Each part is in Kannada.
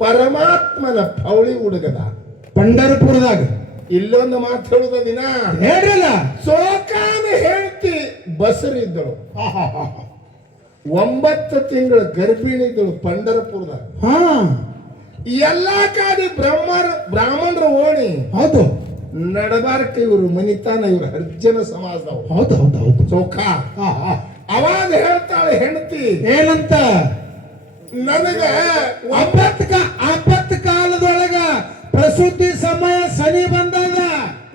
ಪರಮಾತ್ಮನ ಪೌಳಿ ಹುಡುಗದ ಪಂಡರಪುರದಾಗ ಇಲ್ಲೊಂದು ಮಾತು ಹೇಳುದ ದಿನ ಹೇಳ್ರಲ್ಲ. ಸೋಕಾನ ಹೇಳ್ತಿ ಬಸರಿದ್ದಳು 9 ತಿಂಗಳು ಗರ್ಭಿಣಿ ಇದ್ದಳು ಪಂಡರಪುರದಾಗ. ಎಲ್ಲಾ ಕಾದಿ ಬ್ರಾಹ್ಮಣರ ಓಣಿ ಹೌದು ನಡಬಾರಕ ಇವರು ಮನಿತಾನ ಇವ್ರು ಹರ್ಜನ ಸಮಾಜದವ್ರು ಹೌದು ಹೌದು ಹೌದು ಚೌಕ ಹಾ, ಹಾ. ಅವಾಗ ಹೇಳ್ತಾಳೆ ಹೆಂಡತಿ ಏನಂತ ನನಗ ಆಪತ್ತು ಕಾಲದೊಳಗ ಪ್ರಸೂತಿ ಸಮಯ ಸನಿ ಬಂದದ.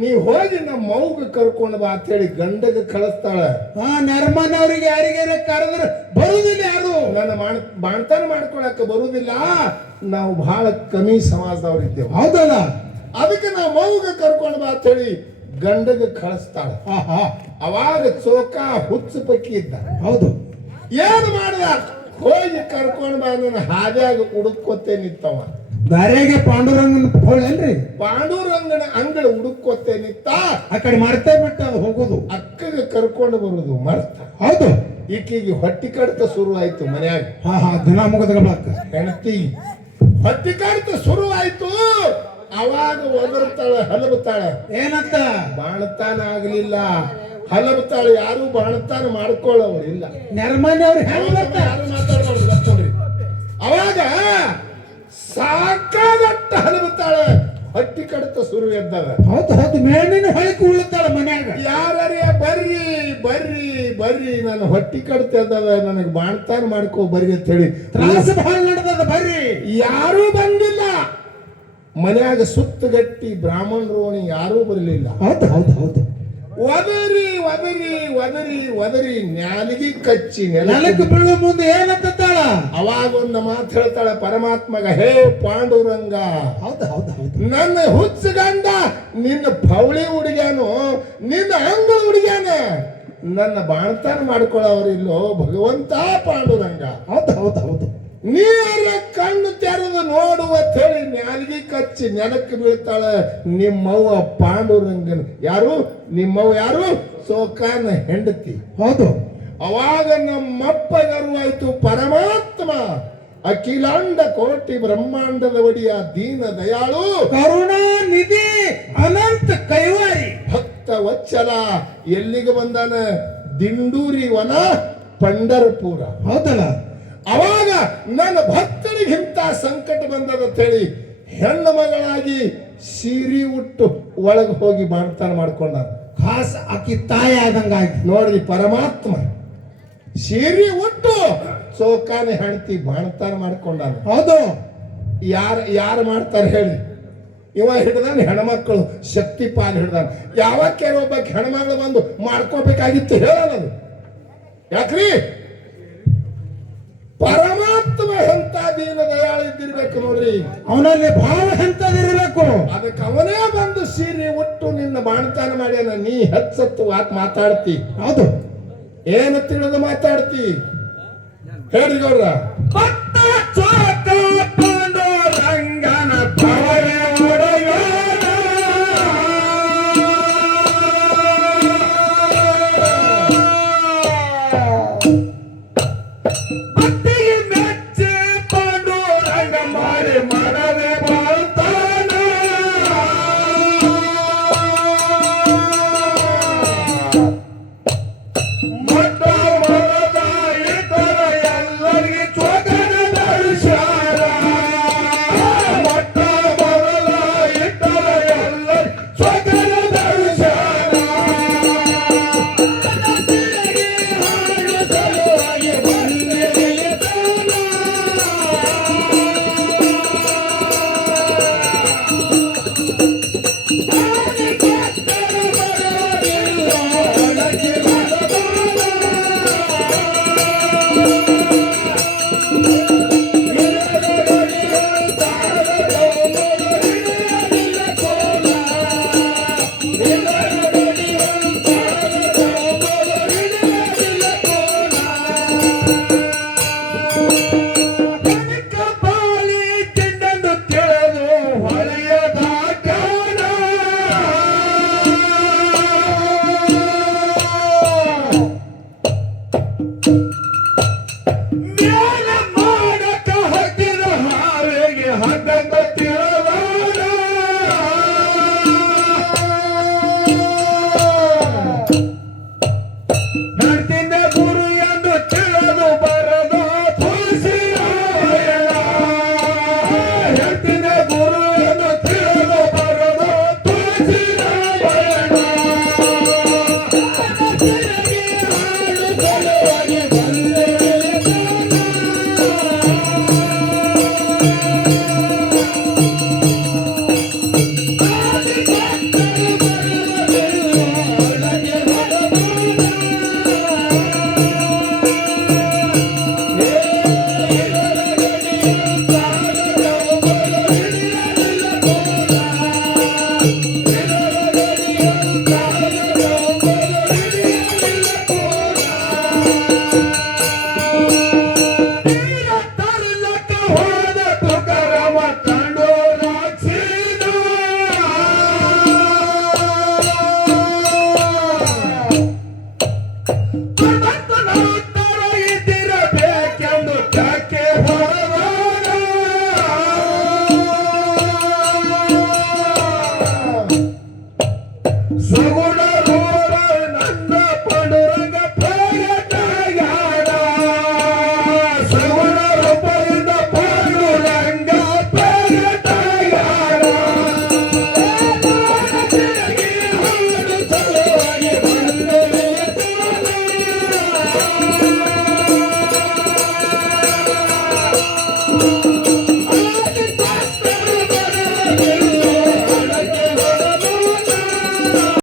ನೀ ಹೋಗಿ ನಮ್ಮ ಮೌಗ ಕರ್ಕೊಂಡು ಬಾ ಅಂತ ಹೇಳಿ ಗಂಡಗ ಕಳಿಸ್ತಾಳ. ನೆರ್ಮನವ್ರಿಗೆ ಯಾರಿಗಾರ ಕರೆದ್ರೆ ಬರುದಿಲ್ಲ ಯಾರು. ನನ್ನ ಬಾಣ್ತಾನ ಮಾಡ್ಕೊಳಕ ಬರುದಿಲ್ಲ, ನಾವು ಬಹಳ ಕಮ್ಮಿ ಸಮಾಜದವ್ರು ಇದ್ದೇವೆ. ಹೌದಲ್ಲ, ಅದಕ್ಕೆ ನಾವು ಮೌಗ ಕರ್ಕೊಂಡು ಬಾ ಅಂತ ಹೇಳಿ ಗಂಡಗ ಕಳಿಸ್ತಾಳ. ಅವಾಗ ಚೋಕ ಹುಚ್ಚು ಪಕ್ಕಿ ಇದ್ದ. ಹೌದು, ಏನು ಮಾಡ್ದ, ಹೋಗಿ ಕರ್ಕೊಂಡು ಬಾ ನನ್ನ ಹಾದ್ಯಾಗ ಹುಡುಕೋತೆ ನಿತ್ತವ. ದಾರ್ಯಾಗೆ ಪಾಂಡುರಂಗನ ಹೋಳೇನ್ರಿ, ಪಾಂಡುರಂಗನ ಅಂಗಳ ಹುಡುಕೋತೆ ನಿತ್ತ. ಆ ಕಡೆ ಮರ್ತೆ ಬಿಟ್ಟು ಅದು ಹೋಗುದು, ಅಕ್ಕಗೆ ಕರ್ಕೊಂಡು ಬರುದು ಮರ್ತ. ಹೌದು, ಈಕಿಗೆ ಹೊಟ್ಟಿ ಕಡಿತ ಶುರು ಆಯ್ತು ಮನ್ಯಾಗ. ದಿನ ಮುಗದಗಳಕ್ಕ ಹೆಂಡತಿ ಹೊಟ್ಟಿ ಕಡಿತ ಶುರು ಆಯ್ತು. ಅವಾಗ ಒದರ್ತಾಳೆ, ಹಲಬುತ್ತಾಳೆ. ಏನಂತ, ಬಾಣತಾನ ಆಗ್ಲಿಲ್ಲ, ಹಲಬುತ್ತಾಳೆ. ಯಾರು ಬಾಣತಾನ ಮಾಡ್ಕೊಳ್ಳೋರು ಇಲ್ಲ. ನೆರ್ಮನವ್ರು ಹೆಂಗ್ ಯಾರು ಮಾತಾಡೋರು ಗೊತ್ತೋಡ್ರಿ. ಅವಾಗ ಸಾಕಾದಟ್ಟ ಹಲಬುತ್ತಾಳೆ, ಹೊಟ್ಟಿ ಕಡಿತ ಶುರು ಎದ್ದದ. ಹೌದು ಹೌದು, ಮೇಣಿನ ಹೊಳಕ್ಕೆ ಉಳ್ತಾಳ ಮನ್ಯಾಗ. ಯಾರೇ ಬರ್ರಿ ಬರ್ರಿ ಬರ್ರಿ, ನನ್ನ ಹೊಟ್ಟಿ ಕಡಿತ ಎದ್ದದ, ನನಗೆ ಬಾಣತಾನ ಮಾಡ್ಕೋ ಬರ್ರಿ ಅಂತ ಹೇಳಿ ತ್ರಾಸ ಬಹಳ ನಡೆದದ, ಬರ್ರಿ. ಯಾರೂ ಬಂದಿಲ್ಲ. ಮನ್ಯಾಗ ಸುತ್ತಗಟ್ಟಿ ಬ್ರಾಹ್ಮಣರೋಣಿ ಯಾರೂ ಬರಲಿಲ್ಲ. ಹೌದು ಹೌದು ಹೌದು, ಒದರಿ ಒದರಿ ಒದರಿ ಒದರಿ ನ್ಯಾಲಿಗೆ ಕಚ್ಚಿ ನೆಲಕ್ಕೆ ಬೀಳುವ ಮುಂದೆ ಏನಂತಾಳ. ಅವಾಗ ಒಂದು ಮಾತು ಹೇಳ್ತಾಳೆ ಪರಮಾತ್ಮಗ, ಹೇ ಪಾಂಡುರಂಗ, ಹೌದು ಹೌದು ಹೌದು, ನನ್ನ ಹುಚ್ಚ ಗಂಡ ನಿನ್ನ ಪೌಳಿ ಹುಡುಗ್ಯಾನು, ನಿನ್ನ ಅಂಗಳ ಹುಡುಗ್ಯಾನ, ನನ್ನ ಬಾಣತಾನ ಮಾಡ್ಕೊಳ್ಳೋರಿಲ್ಲೋ ಭಗವಂತ ಪಾಂಡುರಂಗ. ಹೌದು ಹೌದು ಹೌದು, ನೀರ ಕಣ್ಣು ತೆರೆದು ನೋಡುವ ಹೇಳಿ ನ್ಯಾಲಿಗೆ ಕಚ್ಚಿ ನೆಲಕ್ಕೆ ಬೀಳ್ತಾಳೆ ನಿಮ್ಮವ್ವ ಪಾಂಡುರಂಗನ. ಯಾರು ನಿಮ್ಮವ್ವ? ಯಾರು? ಸೋಕಾನ ಹೆಂಡತಿ. ಹೌದು, ಅವಾಗ ನಮ್ಮಪ್ಪ ಗರ್ವಾಯ್ತು. ಪರಮಾತ್ಮ ಅಖಿಲಾಂಡ ಕೋಟಿ ಬ್ರಹ್ಮಾಂಡದ ಒಡೆಯ ದೀನ ದಯಾಳು ಕರುಣಾ ನಿಧಿ ಅನಂತ ಕೈವಾರಿ ಭಕ್ತ ವತ್ಸಲ ಎಲ್ಲಿಗೆ ಬಂದಾನ? ದಿಂಡೂರಿ ವನ ಪಂಡರಪುರ. ಹೌದಲ್ಲ, ಅವಾಗ ನನ್ನ ಭಕ್ತನಿಗೆ ಇಂಥ ಸಂಕಟ ಬಂದದ ಹೇಳಿ ಹೆಣ್ಣು ಮಗಳಾಗಿ ಸೀರಿ ಉಟ್ಟು ಒಳಗೆ ಹೋಗಿ ಬಾಣ್ತಾನ ಮಾಡ್ಕೊಂಡ. ಖಾಸ ಆಕಿ ತಾಯಿ ಆದಂಗಾಗಿ ನೋಡ್ರಿ, ಪರಮಾತ್ಮ ಸೀರಿ ಉಟ್ಟು ಚೌಕಾನೆ ಹೆಣ್ತಿ ಬಾಣ್ತಾನ ಮಾಡ್ಕೊಂಡ. ಹೌದು, ಯಾರು ಮಾಡ್ತಾರೆ ಹೇಳಿ? ಇವ ಹಿಡ್ದಾನ ಹೆಣ್ಮಕ್ಳು ಶಕ್ತಿ ಪಾಲ್ ಹಿಡ್ದಾನ. ಯಾವಾಗ ಒಬ್ಬ ಹೆಣ್ಮಗಳು ಬಂದು ಮಾಡ್ಕೋಬೇಕಾಗಿತ್ತು ಹೇಳೋದು ಯಾಕ್ರಿ? ಪರಮಾತ್ಮ ಎಂತ ದೀನ ದಯಾಳ ಇದ್ದಿರ್ಬೇಕು ನೋಡ್ರಿ, ಅವನಲ್ಲಿ ಭಾವ ಎಂತದಿರ್ಬೇಕು. ಅದಕ್ಕೆ ಅವನೇ ಬಂದು ಸೀರೆ ಉಟ್ಟು ನಿನ್ನ ಬಾಣತಾನ ಮಾಡ್ಯಾನ. ನೀ ಹೆಚ್ಚತ್ತು ಮಾತಾಡ್ತಿ. ಹೌದು, ಏನು ತಿಳಿದು ಮಾತಾಡ್ತಿ ಹೇಳ್ರಿ ಗೌಡ್ರ? ಪಾಂಡುರಂಗನ ಪವನ ಒಡೆಯೋಣ, ಭಕ್ತಿಗೆ ಮೆಚ್ಚಿ ಪಾಂಡುರಂಗ ಮಾಡಿ ಮಾಡವೇ